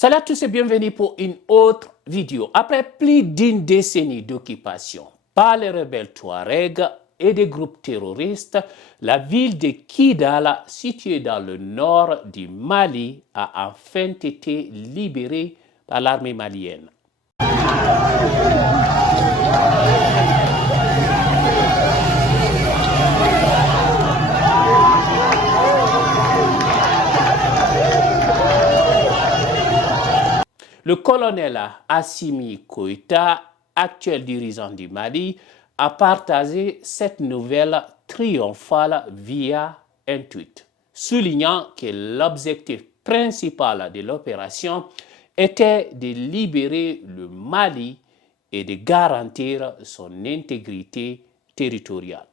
Salut à tous et bienvenue pour une autre vidéo. Après plus d'une décennie d'occupation par les rebelles Touaregs et des groupes terroristes, la ville de Kidal, située dans le nord du Mali, a enfin été libérée par l'armée malienne. Le colonel Assimi Goïta, actuel dirigeant du Mali, a partagé cette nouvelle triomphale via un tweet, soulignant que l'objectif principal de l'opération était de libérer le Mali et de garantir son intégrité territoriale.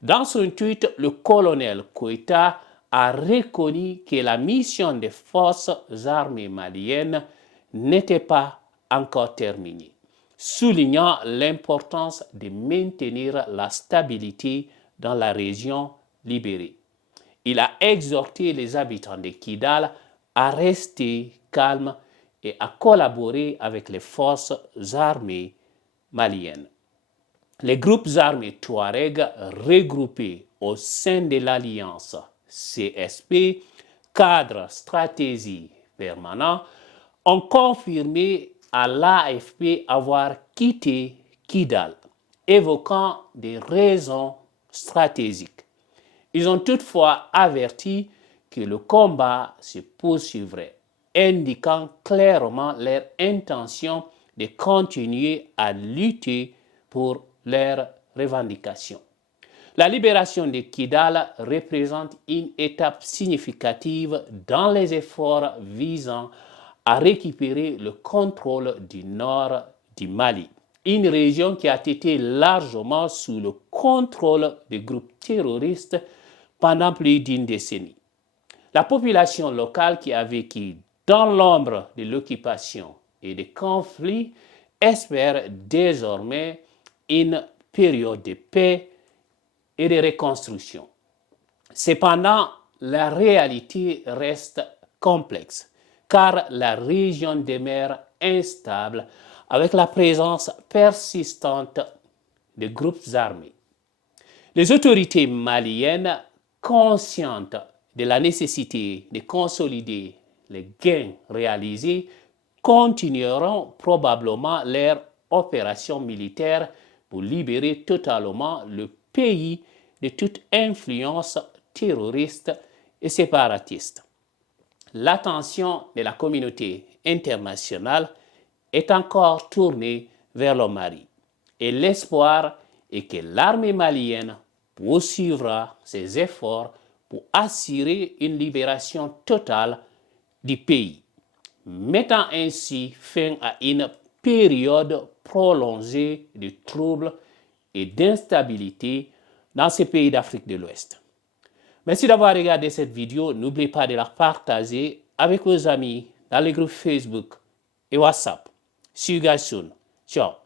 Dans son tweet, le colonel Goïta a reconnu que la mission des forces armées maliennes n'était pas encore terminée, soulignant l'importance de maintenir la stabilité dans la région libérée. Il a exhorté les habitants de Kidal à rester calmes et à collaborer avec les forces armées maliennes. Les groupes armés Touaregs regroupés au sein de l'Alliance CSP, cadre stratégie permanent, ont confirmé à l'AFP avoir quitté Kidal, évoquant des raisons stratégiques. Ils ont toutefois averti que le combat se poursuivrait, indiquant clairement leur intention de continuer à lutter pour leurs revendications. La libération de Kidal représente une étape significative dans les efforts visant à récupérer le contrôle du nord du Mali, une région qui a été largement sous le contrôle des groupes terroristes pendant plus d'une décennie. La population locale qui a vécu dans l'ombre de l'occupation et des conflits espère désormais une période de paix et de reconstruction. Cependant, la réalité reste complexe, car la région demeure instable avec la présence persistante de groupes armés. Les autorités maliennes, conscientes de la nécessité de consolider les gains réalisés, continueront probablement leur opération militaire pour libérer totalement le pays de toute influence terroriste et séparatiste. L'attention de la communauté internationale est encore tournée vers le Mali et l'espoir est que l'armée malienne poursuivra ses efforts pour assurer une libération totale du pays, mettant ainsi fin à une période prolongée de troubles et d'instabilité dans ces pays d'Afrique de l'Ouest. Merci d'avoir regardé cette vidéo. N'oubliez pas de la partager avec vos amis dans les groupes Facebook et WhatsApp. See you guys soon. Ciao.